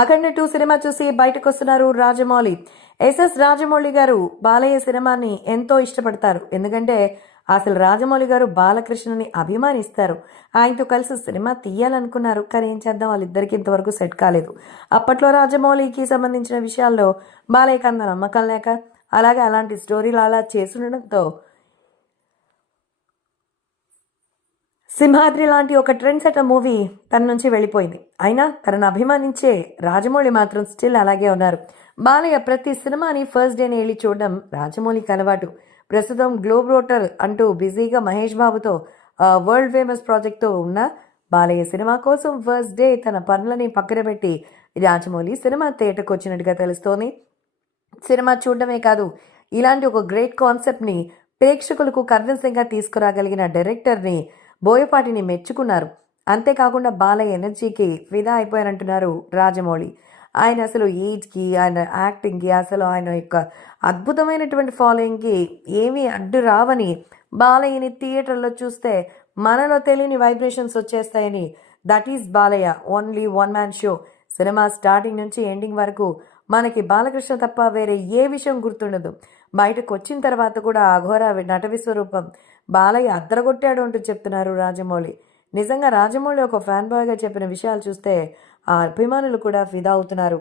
అఖండ two cinema చూసి బయటకు వస్తున్నారు రాజమౌళి. ఎస్ఎస్ రాజమౌళి గారు బాలయ్య సినిమాని ఎంతో ఇష్టపడతారు. ఎందుకంటే అసలు రాజమౌళి గారు బాలకృష్ణని అభిమానిస్తారు. ఆయనతో కలిసి సినిమా తీయాలనుకున్నారు. కానీ ఏం చేద్దాం? వాళ్ళిద్దరికి ఇంతవరకు సెట్ కాలేదు. అప్పట్లో రాజమౌళికి సంబంధించిన విషయాల్లో బాలయ్య కన్నా నమ్మకం లేక అలాగే అలాంటి స్టోరీలు అలా చేసుండడంతో సింహాద్రి లాంటి ఒక ట్రెండ్ సెటర్ మూవీ తన నుంచి వెళ్ళిపోయింది. అయినా తనను అభిమానించే రాజమౌళి మాత్రం స్టిల్ అలాగే ఉన్నారు. బాలయ్య ప్రతి సినిమాని ఫస్ట్ డేని వెళ్ళి చూడడం రాజమౌళికి అలవాటు. ప్రస్తుతం గ్లోబ్ రోటర్ అంటూ బిజీగా మహేష్ బాబుతో వరల్డ్ ఫేమస్ ప్రాజెక్ట్తో ఉన్న బాలయ్య సినిమా కోసం ఫస్ట్ డే తన పనులని పక్కన పెట్టి రాజమౌళి సినిమా థియేటర్కి వచ్చినట్టుగా తెలుస్తోంది. సినిమా చూడడమే కాదు ఇలాంటి ఒక గ్రేట్ కాన్సెప్ట్ని ప్రేక్షకులకు కన్విన్సింగ్గా తీసుకురాగలిగిన డైరెక్టర్ని బోయపాటిని మెచ్చుకున్నారు. అంతేకాకుండా బాలయ్య ఎనర్జీకి ఫిదా అయిపోయారంటున్నారు రాజమౌళి. ఆయన అసలు ఏజ్కి ఆయన యాక్టింగ్కి అసలు ఆయన యొక్క అద్భుతమైనటువంటి ఫాలోయింగ్కి ఏమీ అడ్డు రావని బాలయ్యని థియేటర్లో చూస్తే మనలో తెలియని vibrations వచ్చేస్తాయని that is Balayya. Only one man show. Cinema starting నుంచి ఎండింగ్ వరకు మనకి బాలకృష్ణ తప్ప వేరే ఏ విషయం గుర్తుండదు. బయటకు వచ్చిన తర్వాత కూడా అఘోర నట విశ్వరూపం బాలయ్య అద్దరగొట్టాడు అంటూ చెప్తున్నారు రాజమౌళి. నిజంగా రాజమౌళి ఒక ఫ్యాన్ బాయ్గా చెప్పిన విషయాలు చూస్తే ఆ అభిమానులు కూడా ఫిదా అవుతున్నారు.